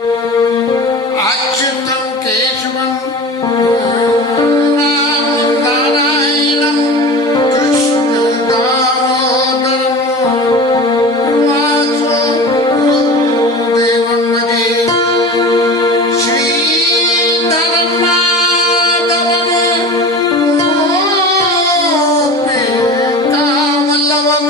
अच्युतं केशवं नारायणं कृष्णं दामोदरं वासुदेवं भजे श्रीधरं माधवं गोपिकावल्लभं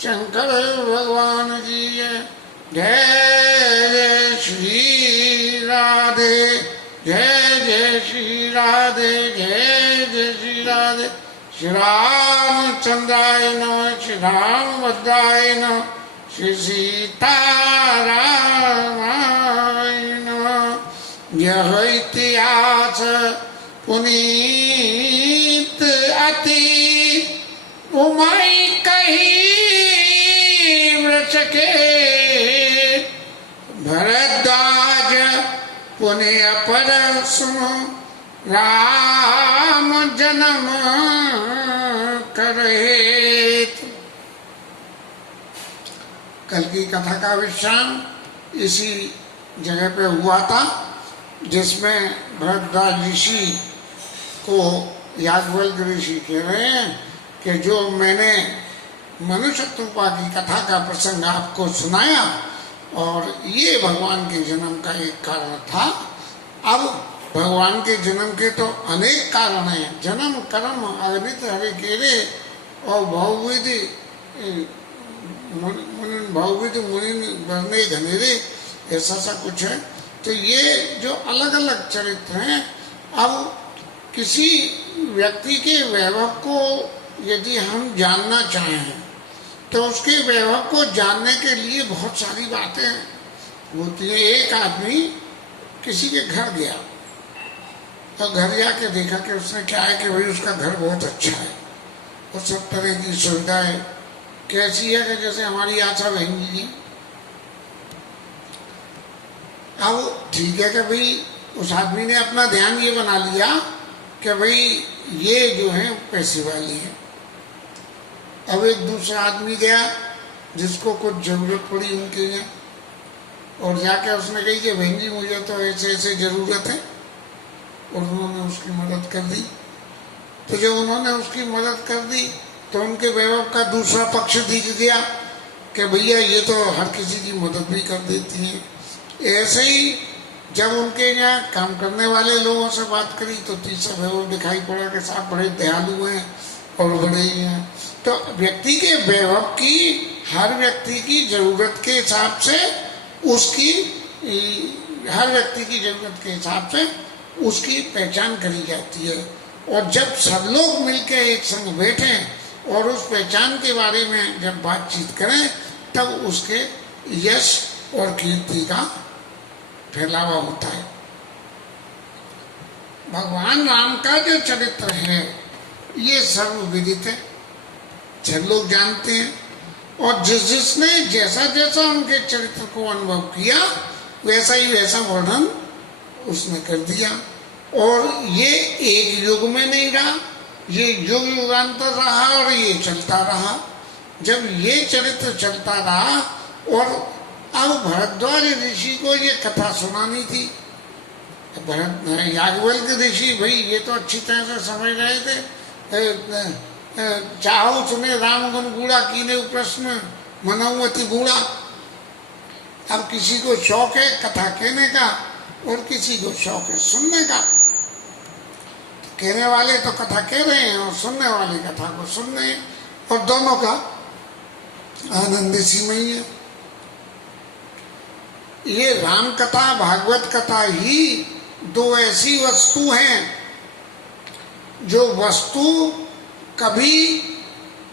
शंकर भगवान की जय जय श्री राधे जय जय श्री राधे जय जय श्री राधे श्री रामचंद्राय नमः श्री रामभद्राय नमः श्री सीतारामाय नमः। यह इतिहास पुनीत अति उमय कही के भरद्वाज पुण्य पर सुनो राम जन्म करे। कल की कथा का विश्राम इसी जगह पे हुआ था जिसमें भरद्वाज ऋषि को याज्ञवल्क्य ऋषि कह रहे हैं कि जो मैंने मनुष्यत्वपा की कथा का प्रसंग आपको सुनाया और ये भगवान के जन्म का एक कारण था। अब भगवान के जन्म के तो अनेक कारण हैं, जन्म कर्म अगणित हरे केरे और बहुविधि मुनि बरने घनेरे, ऐसा सा कुछ है। तो ये जो अलग अलग चरित्र हैं, अब किसी व्यक्ति के वैभव को यदि हम जानना चाहें तो उसके वैभव को जानने के लिए बहुत सारी बातें होती है। एक आदमी किसी के घर गया और घर जाके देखा कि उसने क्या है कि भाई उसका घर बहुत अच्छा है और सब तरह की सुविधाएं कैसी है कि जैसे हमारी आशा बहन जी है। अब ठीक है कि भाई उस आदमी ने अपना ध्यान ये बना लिया कि भाई ये जो है पैसे वाली है। अब एक दूसरा आदमी गया जिसको कुछ जरूरत पड़ी उनके यहाँ और जाके उसने कही कि बहन जी मुझे तो ऐसे ऐसे जरूरत है और उन्होंने उसकी मदद कर दी। तो जब उन्होंने उसकी मदद कर दी तो उनके वैभव का दूसरा पक्ष दिख गया कि भैया ये तो हर किसी की मदद भी कर देती है। ऐसे ही जब उनके यहाँ काम करने वाले लोगों से बात करी तो तीसरा वैभव दिखाई पड़ा कि साहब बड़े दयालु हैं और बड़े ही हैं। तो व्यक्ति के वैभव की हर व्यक्ति की जरूरत के हिसाब से उसकी हर व्यक्ति की जरूरत के हिसाब से उसकी पहचान करी जाती है। और जब सब लोग मिलकर एक संग बैठे और उस पहचान के बारे में जब बातचीत करें तब उसके यश और कीर्ति का फैलावा होता है। भगवान राम का जो चरित्र है ये सर्वविदित है, सब लोग जानते हैं। और जिसने जैसा जैसा उनके चरित्र को अनुभव किया वैसा ही वैसा वर्णन उसने कर दिया। और ये एक युग में नहीं रहा, ये युग युगांतर रहा और ये चलता रहा। जब ये चरित्र चलता रहा और अब भरद्वाज ऋषि को ये कथा सुनानी थी। याज्ञवल्क्य ऋषि भाई ये तो अच्छी तरह से समझ रहे थे, चाहो सुने राम गुण गूढ़ा कीने प्रश्न मनोवती गूढ़ा। अब किसी को शौक है कथा कहने का और किसी को शौक है सुनने का। कहने वाले तो कथा कह रहे हैं और सुनने वाले कथा को सुन रहे हैं और दोनों का आनंद इसी में ही है। ये राम कथा भागवत कथा ही दो ऐसी वस्तु हैं जो वस्तु कभी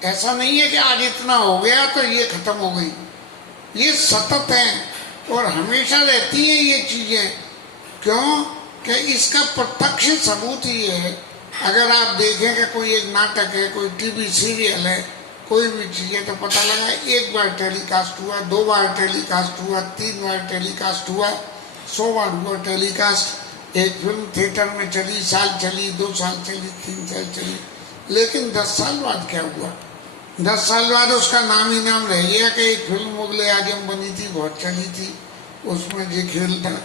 ऐसा नहीं है कि आज इतना हो गया तो ये खत्म हो गई, ये सतत है और हमेशा रहती है ये चीजें। क्यों कि इसका प्रत्यक्ष सबूत ये है, अगर आप देखें कि कोई एक नाटक है, कोई टीवी सीरियल है, कोई भी चीज है, तो पता लगा एक बार टेलीकास्ट हुआ, 2 बार टेलीकास्ट हुआ, 3 बार टेलीकास्ट हुआ, 100 बार हुआ टेलीकास्ट। एक फिल्म थिएटर में चली, साल चली, 2 साल चली, 3 साल चली, लेकिन 10 साल बाद क्या हुआ? 10 साल बाद उसका नाम ही नाम रह गया कि एक फिल्म मुगले आजम बनी थी, बहुत चली थी, उसमें ये खेल था।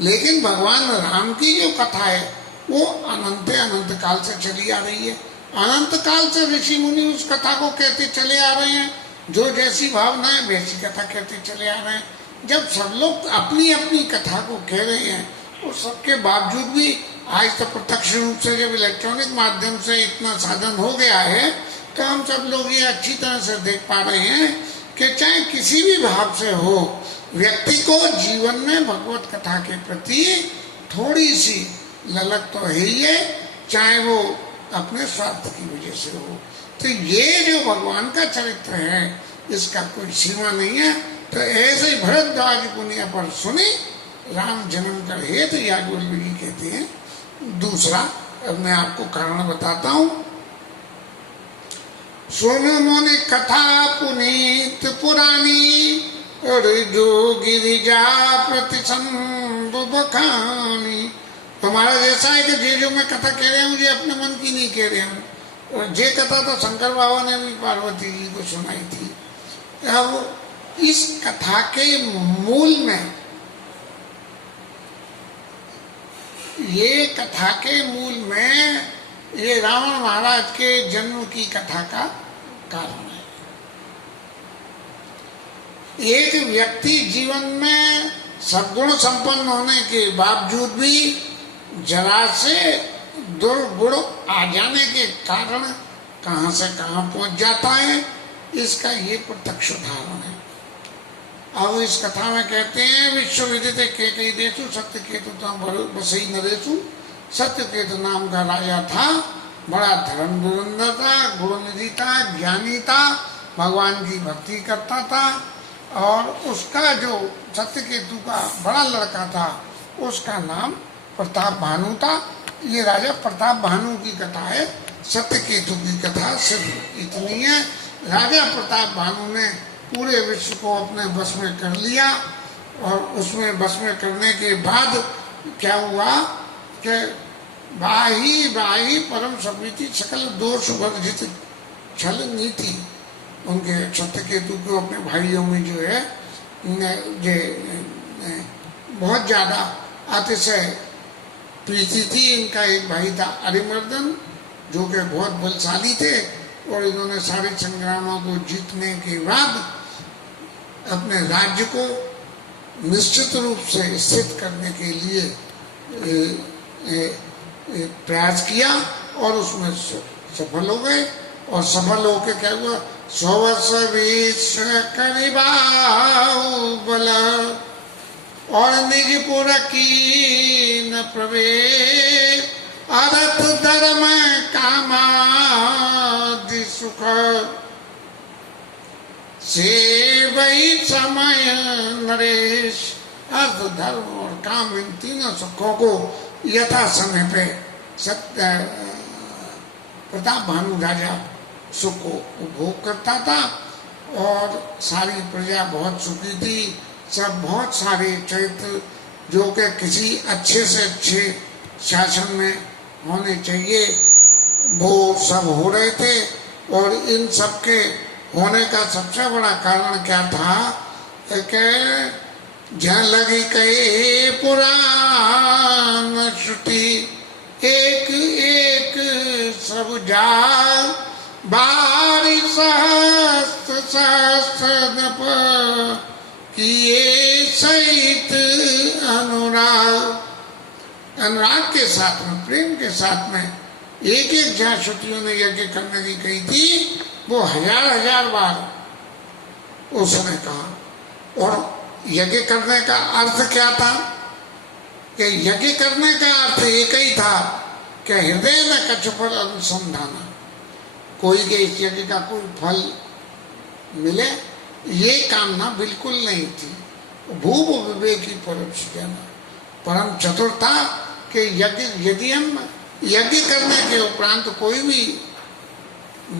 लेकिन भगवान राम की जो कथा है वो अनंत अनंत काल से चली आ रही है। अनंत काल से ऋषि मुनि उस कथा को कहते चले आ रहे हैं, जो जैसी भावना है वैसी कथा कहते चले आ रहे हैं। जब सब लोग अपनी अपनी कथा को कह रहे हैं और सबके बावजूद भी आज तो प्रत्यक्ष रूप से जब इलेक्ट्रॉनिक माध्यम से इतना साधन हो गया है तो हम सब लोग ये अच्छी तरह से देख पा रहे हैं कि चाहे किसी भी भाव से हो, व्यक्ति को जीवन में भगवत कथा के प्रति थोड़ी सी ललक तो है ही है, चाहे वो अपने स्वार्थ की वजह से हो। तो ये जो भगवान का चरित्र है इसका कोई सीमा नहीं है। तो ऐसे ही भरद्वाज पुण्य पर सुनी राम जन्म कर हेतु याज्ञवल्क्य जी कहते हैं। दूसरा अब मैं आपको कारण बताता हूं। सुनो मोने कथा पुनीत पुरानी और जो गिरिजा प्रतिसंभ बखानी। तुम्हारा जैसा है कि ये जो मैं कथा कह रहा हूँ ये अपने मन की नहीं कह रहा हूँ, और ये कथा तो शंकर बाबा ने भी पार्वती जी को सुनाई थी। अब इस कथा के मूल में, ये कथा के मूल में ये रावण महाराज के जन्म की कथा का कारण है। एक व्यक्ति जीवन में सद्गुण संपन्न होने के बावजूद भी जरा से दुर्गुण आ जाने के कारण कहां से कहां पहुंच जाता है, इसका ये प्रत्यक्ष उदाहरण है। अब इस कथा में कहते हैं विश्व विदित के कई देशु सत्य केतु बसई नरेशु। सत्य केतु नाम का राजा था, बड़ा धर्म धुरंधर था, गुणनिधि था, ज्ञानी था, भगवान की भक्ति करता था, और उसका जो सत्य केतु का बड़ा लड़का था उसका नाम प्रताप भानु था। ये राजा प्रताप भानु की कथा है, सत्य केतु की कथा सिर्फ इतनी है। राजा प्रताप भानु ने पूरे विश्व को अपने बस में कर लिया, और उसमें बस में करने के बाद क्या हुआ कि बाही बाही परम सभ्यति सकल दोष वर्जित छल नीति। उनके सत्य केतु को अपने भाइयों में जो है बहुत ज्यादा अतिशय प्रीति थी। इनका एक भाई था अरिमर्दन, जो कि बहुत बलशाली थे, और इन्होंने सारे संग्रामों को जीतने के बाद अपने राज्य को निश्चित रूप से स्थित करने के लिए प्रयास किया, और उसमें सफल हो गए। और सफल होकर क्या हुआ, 100 वर्ष विश्व करिबाऊ बल और निजपुर की न प्रवेश अर्थ धर्म कामादि सुख से वही समय नरेश। अर्थ धर्म और काम इन तीनों सुखों को यथा समय पे प्रताप भानु राजा सुख को उपभोग करता था, और सारी प्रजा बहुत सुखी थी। सब बहुत सारे चरित्र जो कि किसी अच्छे से अच्छे शासन में होने चाहिए वो सब हो रहे थे। और इन सब के होने का सबसे बड़ा कारण क्या था कि जहाँ लगी कई पुराण श्रुति एक एक सब जाल बारी सहस्त्र सहस्त्र नप किए सहित अनुराग। अनुराग के साथ में, प्रेम के साथ में एक एक जहाँ श्रुतियों ने यज्ञ करने की कही थी वो 1000 बार उसने कहा। और यज्ञ करने का अर्थ क्या था कि यज्ञ करने का अर्थ एक ही था कि हृदय में कछु फल अनुसंधान, कोई के इस यज्ञ का कोई फल मिले, ये कामना बिल्कुल नहीं थी। भूप विवेकी परोक्ष ज्ञान, परम चतुरता कि यदि हम यज्ञ करने के उपरांत कोई भी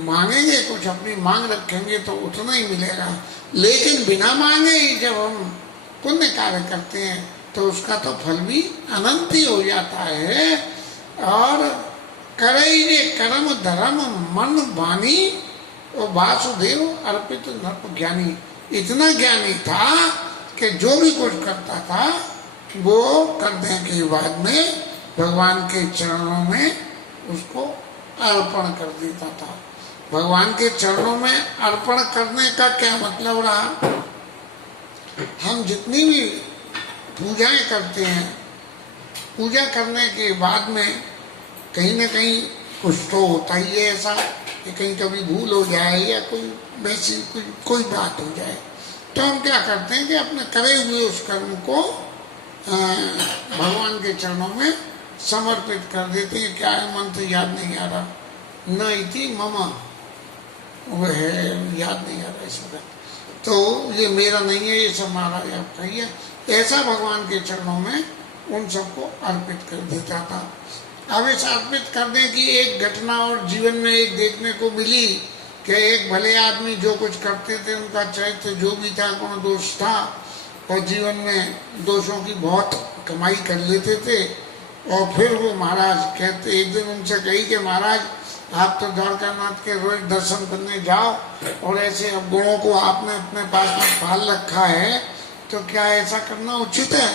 मांगेंगे, कुछ अपनी मांग रखेंगे तो उतना ही मिलेगा, लेकिन बिना मांगे ही जब हम पुण्य कार्य करते हैं तो उसका तो फल भी अनंत ही हो जाता है। और करई कर्म धर्म मन वाणी और वासुदेव अर्पित नृप ज्ञानी, इतना ज्ञानी था कि जो भी कुछ करता था वो करने के बाद में भगवान के चरणों में उसको अर्पण कर देता था। भगवान के चरणों में अर्पण करने का क्या मतलब रहा? हम जितनी भी पूजाएं करते हैं, पूजा करने के बाद में कहीं ना कहीं कुछ तो होता ही है ऐसा कि कहीं कभी भूल हो जाए या कोई वैसी कोई बात हो जाए, तो हम क्या करते हैं कि अपने करे हुए उस कर्म को भगवान के चरणों में समर्पित कर देते हैं। क्या है मंत्र याद नहीं आ रहा, न इति मम, वो है याद नहीं आ रहा इस वक्त, तो ये मेरा नहीं है, ये सब महाराज आपका ही है। ऐसा भगवान के चरणों में उन सबको अर्पित कर देता था। अब इस अर्पित करने की एक घटना और जीवन में एक देखने को मिली कि एक भले आदमी जो कुछ करते थे उनका चरित्र जो भी था गुण दोष था, और जीवन में दोषों की बहुत कमाई कर लेते थे। और फिर वो महाराज कहते, एक दिन उनसे कही कि महाराज आप तो द्वारकानाथ के रोज दर्शन करने जाओ और ऐसे अब गुणों को आपने अपने पास में पाल रखा है, तो क्या ऐसा करना उचित है?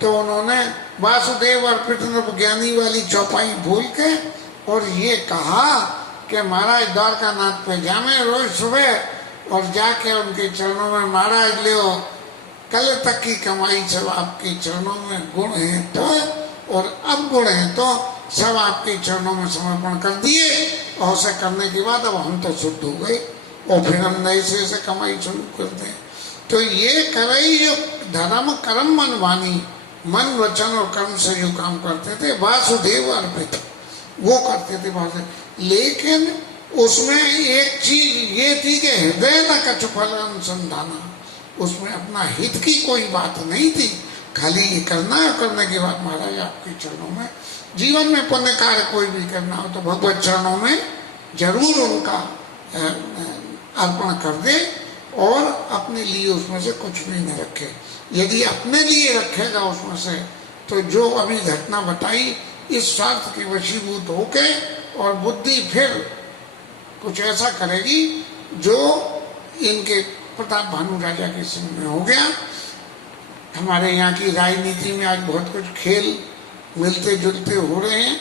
तो उन्होंने वासुदेव अर्पित ज्ञानी वाली चौपाई भूल के और ये कहा कि महाराज द्वारकानाथ पे जामे रोज सुबह और जाके उनके चरणों में महाराज ले कल तक की कमाई सब आपके चरणों में गुण है तो, और अब गुण है तो सब आपके चरणों में समर्पण कर दिए। और उसे करने के बाद अब हम तो शुद्ध हो गए और फिर हम नए से कमाई शुरू कर दें। तो ये करई जो धर्म कर्म मन वाणी, मन वचन और कर्म से जो काम करते थे वासुदेव अर्पित वो करते थे वासुदेव। लेकिन उसमें एक चीज ये थी कि हृदय न कछु फल अनुसंधान, उसमें अपना हित की कोई बात नहीं थी, खाली ये करना है। करने के बाद महाराज आपके चरणों में, जीवन में पुण्य कार्य कोई भी करना हो तो भगवत चरणों में जरूर उनका अर्पण कर दे और अपने लिए उसमें से कुछ भी न रखे। यदि अपने लिए रखेगा उसमें से तो जो अभी घटना बताई इस स्वार्थ की वशीभूत होके और बुद्धि फिर कुछ ऐसा करेगी जो इनके प्रताप भानु राजा के समय में हो गया। हमारे यहाँ की राजनीति में आज बहुत कुछ खेल मिलते जुलते हो रहे हैं।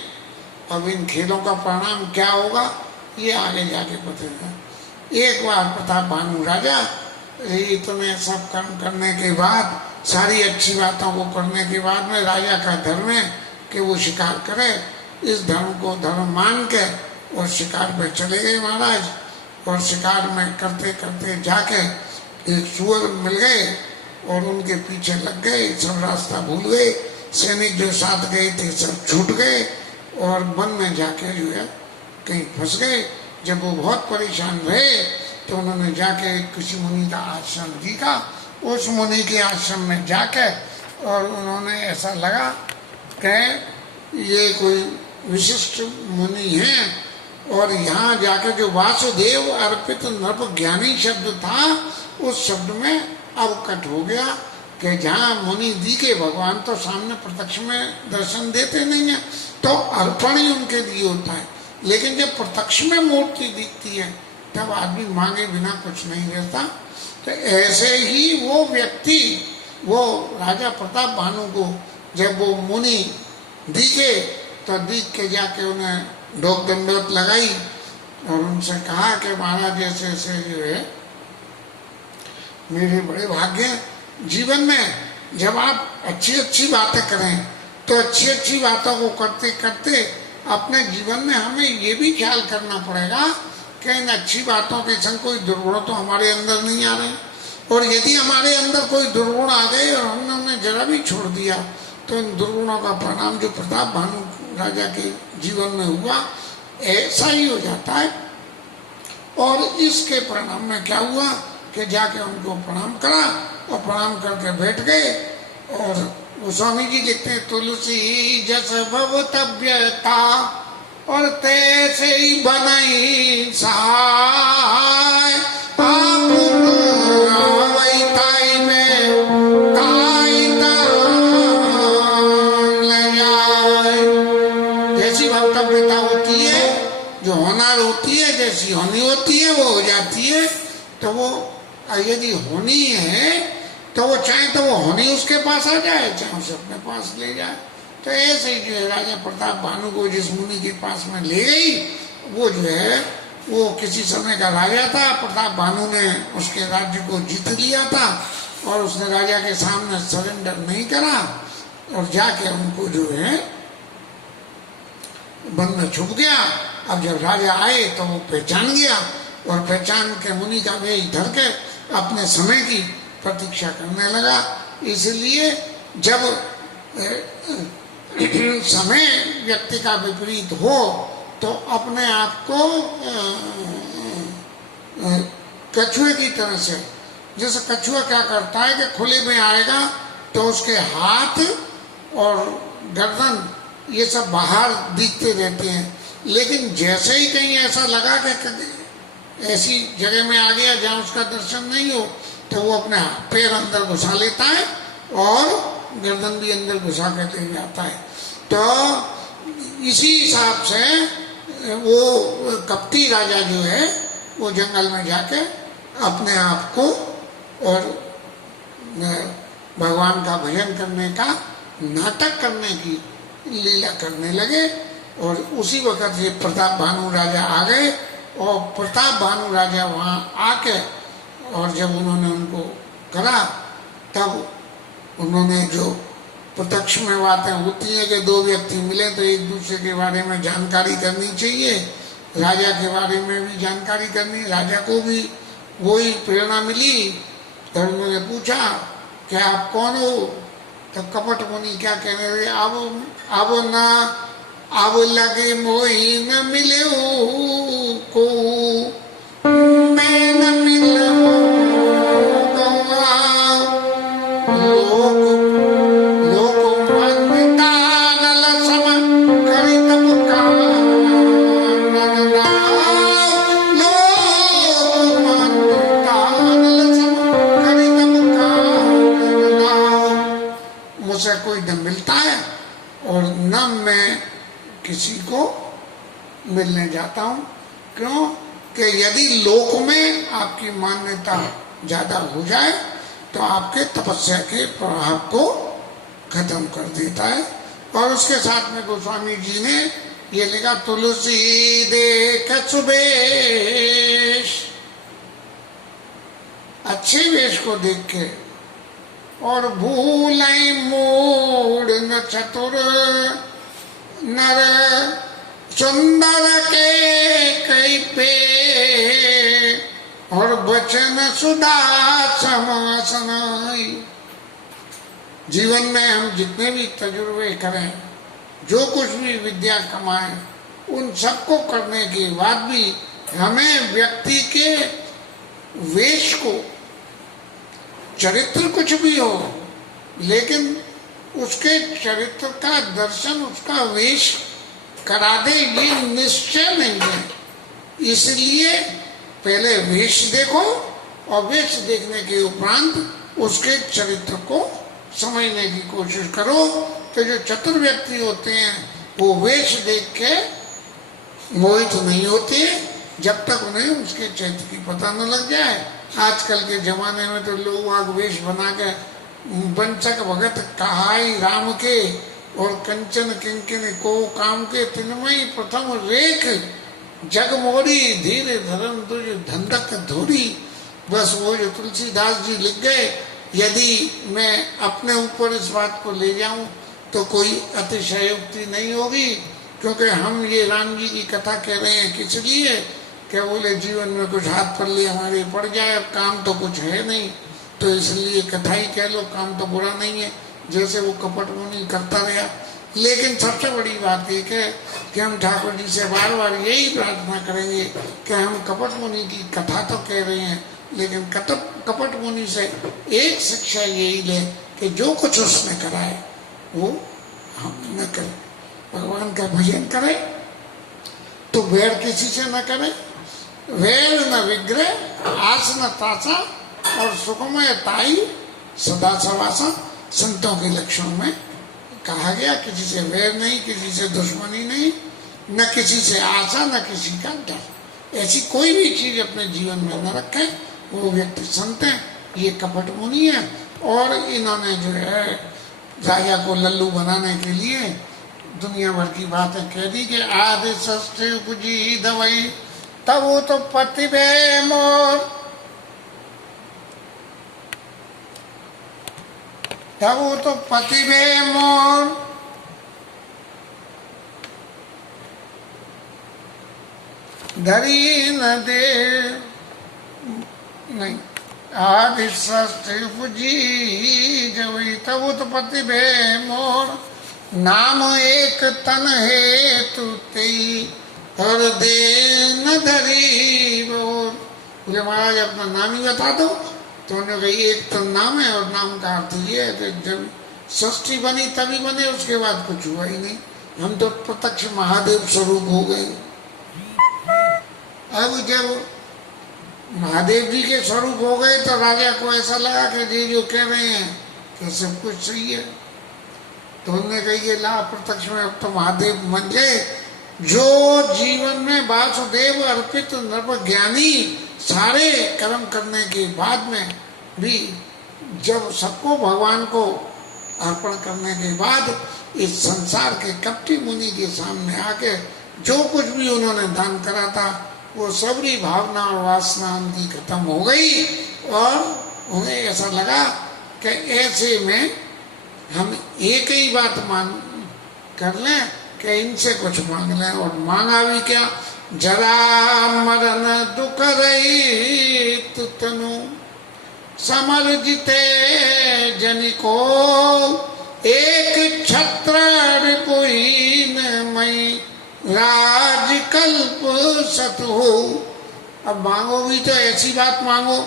अब इन खेलों का परिणाम क्या होगा ये आगे जाके बताएगा। एक बार प्रताप भानु राजा इतने सब कर्म करने के बाद, सारी अच्छी बातों को करने के बाद में राजा का धर्म है कि वो शिकार करे। इस धर्म को धर्म मान के और शिकार पे चले गए महाराज। और शिकार में करते करते जाके एक सुअर मिल गए और उनके पीछे लग गए, सब रास्ता भूल गए। सैनिक जो साथ गए थे सब छूट गए और वन में जाके जो है कहीं फंस गए। जब वो बहुत परेशान रहे तो उन्होंने जाके किसी मुनि का आश्रम देखा। उस मुनि के आश्रम में जाके और उन्होंने ऐसा लगा कि ये कोई विशिष्ट मुनि हैं। और यहाँ जाके जो वासुदेव अर्पित नृप ज्ञानी शब्द था उस शब्द में अवकट हो गया कि जहाँ मुनि दिखे भगवान तो सामने प्रत्यक्ष में दर्शन देते नहीं है, तो अर्पण ही उनके लिए होता है। लेकिन जब प्रत्यक्ष में मूर्ति दिखती है तब आदमी मांगे बिना कुछ नहीं रहता। तो ऐसे ही वो व्यक्ति, वो राजा प्रताप भानु को जब वो मुनि दिखे तो दिख के जाके उन्हें ढोक दंडोत लगाई और उनसे कहा कि महाराज ऐसे ऐसे जो है मेरे बड़े भाग्य। जीवन में जब आप अच्छी अच्छी बातें करें तो अच्छी अच्छी बातों को करते करते अपने जीवन में हमें ये भी ख्याल करना पड़ेगा कि इन अच्छी बातों के संग कोई दुर्गुण तो हमारे अंदर नहीं आ रहे। और यदि हमारे अंदर कोई दुर्गुण आ गए और हमने उन्हें जरा भी छोड़ दिया तो इन दुर्गुणों का परिणाम जो प्रताप भानु राजा के जीवन में हुआ ऐसा ही हो जाता है। और इसके परिणाम में क्या हुआ कि जाके उनको प्रणाम करा और प्रणाम करके बैठ गए। और गोस्वामी जी लिखते हैं तुलसी जस भवतव्यता और तैसे ही बनाई सहाय आप वैताई में जैसी भवतव्यता होती है, जो होनार होती है, जैसी होनी होती है वो हो जाती है। तो वो यदि होनी है तो वो चाहे तो वो होनी उसके पास आ जाए, चाहे उसे अपने पास ले जाए। तो ऐसे ही जो है राजा प्रताप भानु को जिस मुनि के पास में ले गई, वो जो है वो किसी समय का राजा था। प्रताप भानु ने उसके राज्य को जीत लिया था और उसने राजा के सामने सरेंडर नहीं करा और जाके उनको जो है वन में छुप गया। अब जब राजा आए तो वो पहचान गया और पहचान के मुनि का वेश धर के अपने समय की प्रतीक्षा करने लगा। इसलिए जब समय व्यक्ति का विपरीत हो तो अपने आप को कछुए की तरह से, जैसे कछुआ क्या करता है कि खुले में आएगा तो उसके हाथ और गर्दन ये सब बाहर दिखते रहते हैं, लेकिन जैसे ही कहीं ऐसा लगा कि ऐसी जगह में आ गया जहाँ उसका दर्शन नहीं हो तो वो अपने पैर अंदर घुसा लेता है और गर्दन भी अंदर घुसा कर ले जाता है। तो इसी हिसाब से वो कपटी राजा जो है वो जंगल में जाके अपने आप को और भगवान का भजन करने का नाटक करने की लीला करने लगे। और उसी वक्त ये प्रताप भानु राजा आ गए और प्रताप भानु राजा वहाँ आके और जब उन्होंने उनको करा तब उन्होंने जो प्रत्यक्ष में बातें होती है कि दो व्यक्ति मिले तो एक दूसरे के बारे में जानकारी करनी चाहिए, राजा के बारे में भी जानकारी करनी। राजा को भी वही प्रेरणा मिली। तो उन्होंने पूछा कि आप कौन हो? तो कपट मुनि क्या कहने लगे, अब ना अब लगे मोही न मिले को मैं न मिलूं कोई न मिलता है और न मैं किसी को मिलने जाता हूँ। क्यों कि यदि लोक में आपकी मान्यता ज्यादा हो जाए तो आपके तपस्या के प्रभाव को खत्म कर देता है। और उसके साथ में गोस्वामी जी ने ये लिखा तुलसी देख सुबेश, अच्छे वेश को देख के और भूलै मूड न चतुर नर सुंदर के कई पे और बचन सुधा समासन। जीवन में हम जितने भी तजुर्बे करें, जो कुछ भी विद्या कमाएं, उन सबको करने के बाद भी हमें व्यक्ति के वेश को, चरित्र कुछ भी हो लेकिन उसके चरित्र का दर्शन उसका वेश करा दे ये निश्चय नहीं है। इसलिए पहले वेश देखो और वेश देखने के उपरांत उसके चरित्र को समझने की कोशिश करो। तो जो चतुर व्यक्ति होते हैं वो वेश देख के मोहित नहीं होते जब तक उन्हें उसके चरित्र की पता न लग जाए। आजकल के जमाने में तो लोग आग वेश बना के वंचक भगत कहाई राम के और कंचन किंकिन को काम के तिनमयी प्रथम रेख जग मोरी धीरे धर्म तुझ धंधक धोरी। बस वो जो तुलसीदास जी लिख गए, यदि मैं अपने ऊपर इस बात को ले जाऊं तो कोई अतिशयोक्ति नहीं होगी, क्योंकि हम ये राम जी की कथा कह रहे हैं किस लिए, क्या बोले जीवन में कुछ हाथ पल्ले हमारे पड़ जाए, अब काम तो कुछ है नहीं, तो इसलिए कथा ही कह लो, काम तो बुरा नहीं है, जैसे वो कपट मुनि करता रहा। लेकिन सबसे बड़ी बात एक है कि हम ठाकुर जी से बार बार यही प्रार्थना करेंगे कि हम कपट मुनि की कथा तो कह रहे हैं, लेकिन कपट मुनि से एक शिक्षा यही ले कि जो कुछ उसने करा है वो हम न करें। भगवान का भजन करें तो वैर किसी से न करें, वैर न विग्रह, आस न तासा, और सुखमय ताई सदा सवासा। संतों के लक्षण में कहा गया किसी से वैर नहीं, किसी से दुश्मनी नहीं, न किसी से आशा, न किसी का डर। ऐसी कोई भी चीज अपने जीवन में न रखे, वो व्यक्ति संत है। ये कपट मुनि है, और इन्होंने जो है राजा को लल्लू बनाने के लिए दुनिया भर की बातें कह दी कि आदि सस्ते उपजी दवाई, तब वो तो पति बे मोर, तब वो तो पति बे मोर, धरी न दे नहीं, आदि सस्ते उपजी जवई, तब वो तो पति बे मोर, नाम एक तन है तू तेई, और दे न धरी बोल। बोले महाराज अपना नाम ही बता दो। तो उन्होंने कहा एक तो नाम है, और नाम का अर्थ ये है कि जब षष्ठी बनी तभी बने, उसके बाद कुछ हुआ ही नहीं। हम तो प्रत्यक्ष महादेव स्वरूप हो गए। अब जब महादेव जी के स्वरूप हो गए तो राजा को ऐसा लगा कि जी जो कह रहे हैं कि सब कुछ सही है। तो उन्होंने कही ये ला प्रत्यक्ष में अब तो महादेव बन गए। जो जीवन में वासुदेव अर्पित नर्व ज्ञानी सारे कर्म करने के बाद में भी जब सबको भगवान को अर्पण करने के बाद इस संसार के कपटी मुनि के सामने आके जो कुछ भी उन्होंने दान करा था वो सबरी भावना और वासना उनकी खत्म हो गई, और उन्हें ऐसा लगा कि ऐसे में हम एक ही बात मान कर लें कि इनसे कुछ मांग लें। और मांगा भी क्या, जरा मरण दुख रही तनु, समर जिते जन को, एक छत्र रिपुहीन मई, राजकल्प सत हो। अब मांगो भी तो ऐसी बात मांगो,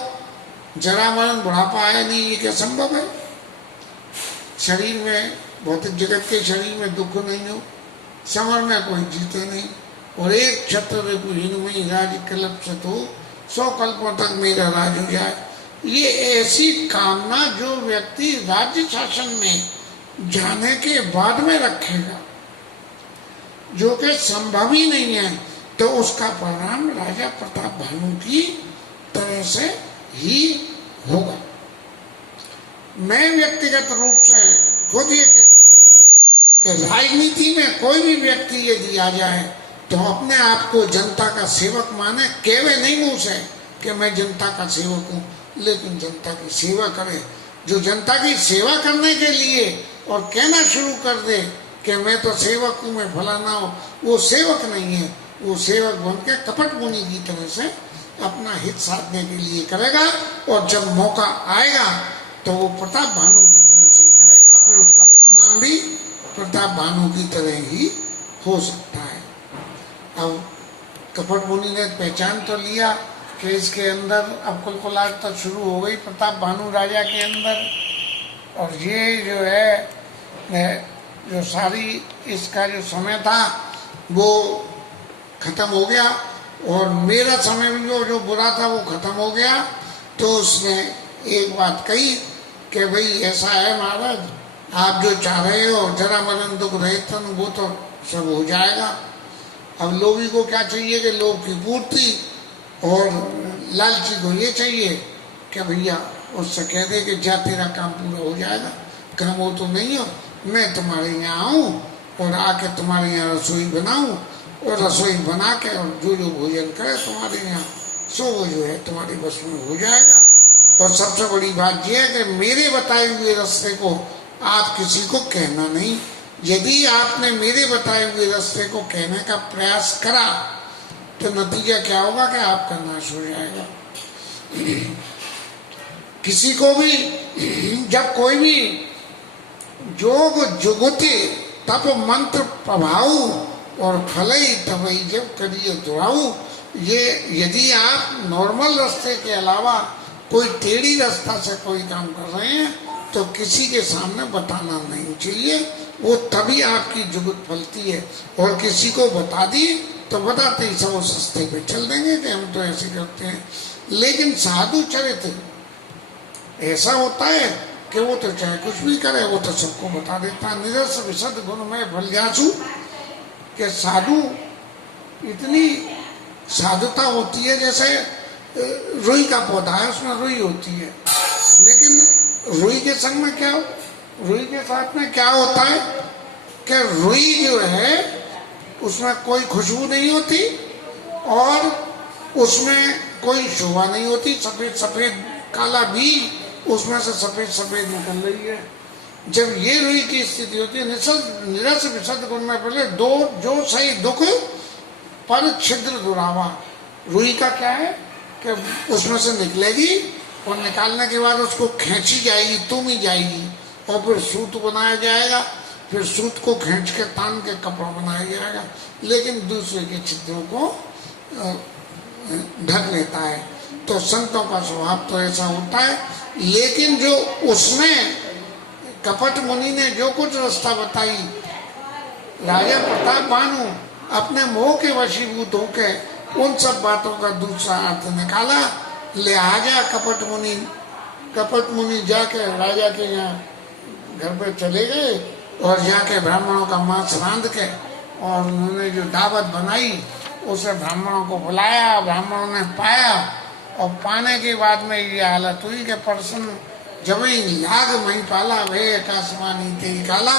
जरा मरण बुढ़ापा आया नहीं, ये क्या संभव है। शरीर में, भौतिक जगत के शरीर में दुख नहीं हो, समर में कोई जीते नहीं, और एक छत्र रिपुहीन में राज कल्प सत हो, 100 कल्पों तक मेरा राज हो जाए। ये ऐसी कामना जो व्यक्ति राज्य शासन में जाने के बाद में रखेगा, जो कि संभव ही नहीं है, तो उसका परिणाम राजा प्रताप भानु की तरह से ही होगा। मैं व्यक्तिगत रूप से खुद ये कहता हूं कि राजनीति में कोई भी व्यक्ति यदि आ जाए तो अपने आप को जनता का सेवक माने, केवे नहीं मुंह से कि मैं जनता का सेवक हूँ, लेकिन जनता की सेवा करे। जो जनता की सेवा करने के लिए और कहना शुरू कर दे कि मैं तो सेवक हूँ, मैं फलाना हूँ, वो सेवक नहीं है। वो सेवक बन के कपट मुनि की तरह से अपना हित साधने के लिए करेगा, और जब मौका आएगा तो वो प्रताप भानु की तरह से करेगा, फिर उसका परिणाम भी प्रताप भानु की तरह ही हो सकता है। अब कपट मुनि ने पहचान तो लिया कि इसके अंदर अब कुलकुलाहट तो शुरू हो गई प्रताप भानु राजा के अंदर, और ये जो है जो सारी इसका जो समय था वो खत्म हो गया, और मेरा समय भी जो बुरा था वो खत्म हो गया। तो उसने एक बात कही कि भाई ऐसा है महाराज, आप जो चाह रहे हो जरा मरण दुख रहित वो तो सब हो जाएगा। अब लोभी को क्या चाहिए कि लोभ की पूर्ति, और लालची को ये चाहिए कि भैया उससे कह दे कि जा तेरा काम पूरा हो जाएगा, काम हो तो नहीं हो, मैं तुम्हारे यहाँ आऊँ और आके तुम्हारे यहाँ रसोई बनाऊँ, और रसोई बना के और जो जो भोजन करे तुम्हारे यहाँ, सो वो जो है तुम्हारे बस में हो जाएगा। और सबसे बड़ी बात यह है कि मेरे बताए हुए रास्ते को आप किसी को कहना नहीं। यदि आपने मेरे बताए हुए रास्ते को कहने का प्रयास करा तो नतीजा क्या होगा कि आपका नाश हो जाएगा। किसी को भी जब कोई भी जोग जुगुति तप मंत्र प्रभाव और फलई तवई जब करिए दुआऊ, ये यदि आप नॉर्मल रास्ते के अलावा कोई टेढ़ी रास्ता से कोई काम कर रहे हैं तो किसी के सामने बताना नहीं चाहिए, वो तभी आपकी जुगत फलती है। और किसी को बता दी तो बताते ही सब उस रास्ते पे चल देंगे कि हम तो ऐसे करते हैं। लेकिन साधु चरित्र ऐसा होता है कि वो तो चाहे कुछ भी करे वो तो सबको बता देता है। निरस विशद गुण में फलजासु कि साधु इतनी साधुता होती है, जैसे रुई का पौधा है उसमें रुई होती है, लेकिन रुई के संग में क्या, रुई के साथ में क्या होता है कि रुई जो है उसमें कोई खुशबू नहीं होती और उसमें कोई शोभा नहीं होती। सफेद सफेद काला बीज उसमें से सफेद सफेद निकल रही है। जब ये रुई की स्थिति होती है, निरस विशद गुण में पहले दो जो सही दुख पर छिद्र दुरावा। रुई का क्या है कि उसमें से निकलेगी और निकालने के बाद उसको खींची जाएगी, तुमी जाएगी और फिर सूत बनाया जाएगा, फिर सूत को खींच के तान के कपड़ा बनाया जाएगा, लेकिन दूसरे के छिद्रों को ढक लेता है। तो संतों का स्वभाव तो ऐसा होता है। लेकिन जो उसमें कपट मुनि ने जो कुछ रास्ता बताई, राजा प्रताप भानु अपने मोह के वशीभूत होकर उन सब बातों का दूसरा अर्थ निकाला। लिहाजा कपट मुनि जाके राजा के यहाँ घर पे चले गए और जाके ब्राह्मणों का मांस रांध के और उन्होंने जो दावत बनाई उसे ब्राह्मणों को बुलाया। ब्राह्मणों ने पाया और पाने के बाद में ये हालत हुई कि परसन जब ही लाग मही पाला वे आकाशवाणी तेरी काला।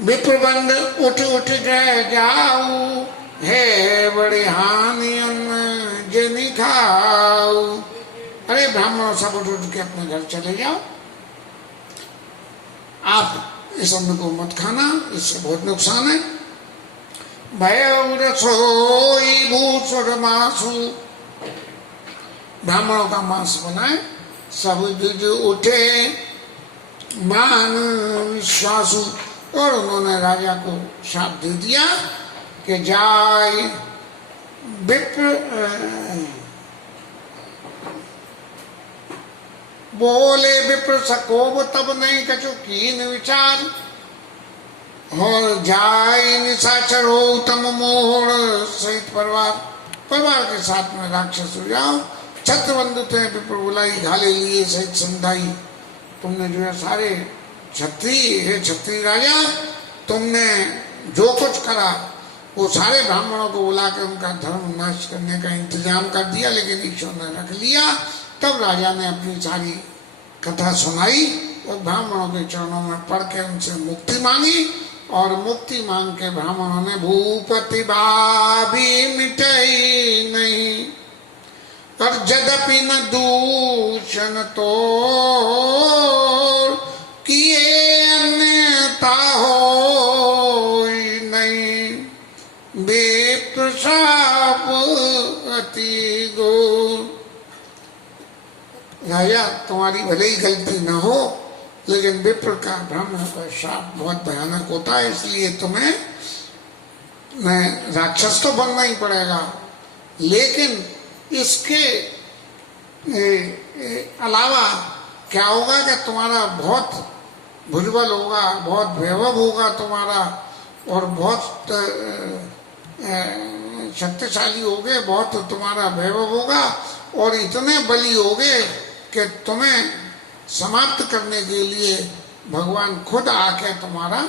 विप्रबंध उठ उठ गए जाऊ है बड़े हानि जनी खाऊ। अरे ब्राह्मणों सब उठ के अपने घर चले जाओ, आप इस अन्न को मत खाना, इससे बहुत नुकसान है। भय रसोई भूषण मासु, ब्राह्मणों का मांस बनाए, सब जुज उठे मान विश्वासु। और उन्होंने राजा को शाप दे दिया कि जाय विप्र बोले विप्र सकोब तब नहीं कछु कीन विचार। और जाय निशाचर हो तम मोहन सहित परिवार के साथ में राक्षस हो जाओ। छत्रबंधु थे विप्र बुलाई घाले लिए सहित संधाई। तुमने जो है सारे छत्री राजा, तुमने जो कुछ करा वो सारे ब्राह्मणों को बुला के उनका धर्म नाश करने का इंतजाम कर दिया, लेकिन ईश्वर ने रख लिया। तब राजा ने अपनी सारी कथा सुनाई और ब्राह्मणों के चरणों में पढ़ के उनसे मुक्ति मांगी। और मुक्ति मांग के ब्राह्मणों ने भूपति भाभी मिटाई नहीं, और यद्यपि न दूषण तो किए अन्यथा हो नहीं, बेप्रसाप अति गो। राजा तुम्हारी भले ही गलती न हो, लेकिन विप्र का ब्राह्मण का शाप बहुत भयानक होता है, इसलिए तुम्हें राक्षस तो बनना ही पड़ेगा। लेकिन इसके अलावा क्या होगा कि तुम्हारा बहुत भुजबल होगा, बहुत वैभव होगा तुम्हारा, और बहुत शक्तिशाली होगे, बहुत तुम्हारा वैभव होगा, और इतने बली होगे कि तुम्हें समाप्त करने के लिए भगवान खुद आके तुम्हारा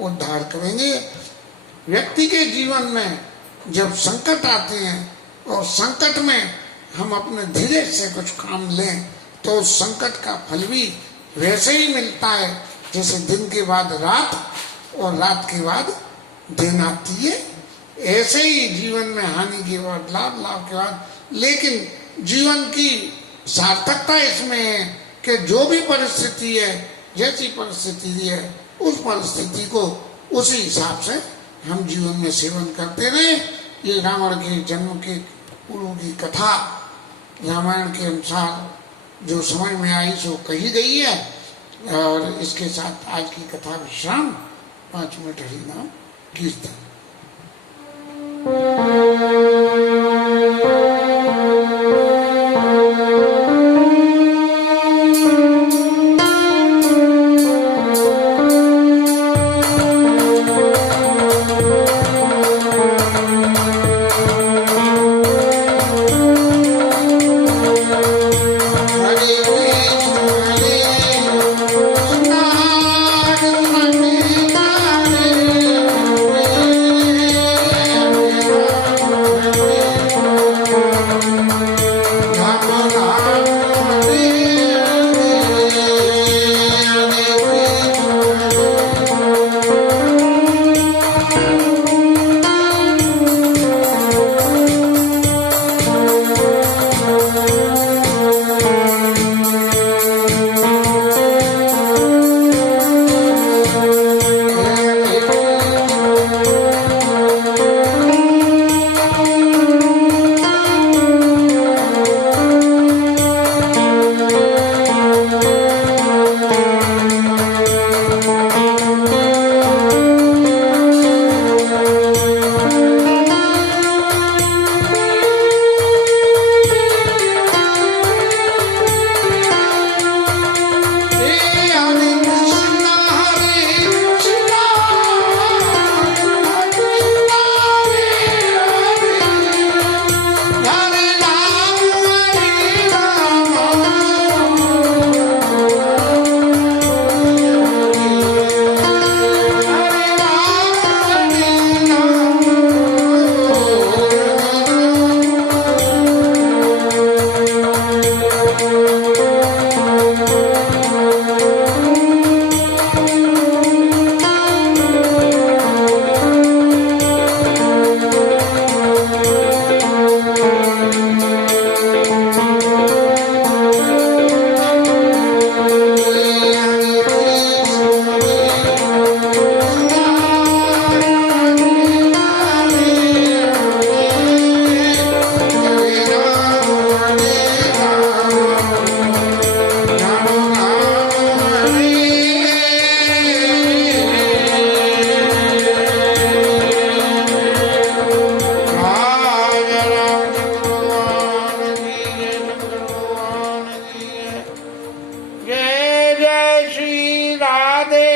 उद्धार करेंगे। व्यक्ति के जीवन में जब संकट आते हैं और संकट में हम अपने धीरे से कुछ काम लें तो उस संकट का फल भी वैसे ही मिलता है जैसे दिन के बाद रात और रात के बाद दिन आती है। ऐसे ही जीवन में हानि के बाद लाभ, लाभ के बाद, लेकिन जीवन की सार्थकता इसमें है कि जो भी परिस्थिति है, जैसी परिस्थिति है, उस परिस्थिति को उसी हिसाब से हम जीवन में सेवन करते रहे। ये रावण के जन्म के पूर्व की कथा रामायण के अनुसार जो समझ में आई सो कही गई है। और इसके साथ आज की कथा विश्राम। 5 मिनट हरिनाम कीर्तन। जय जय श्री राधे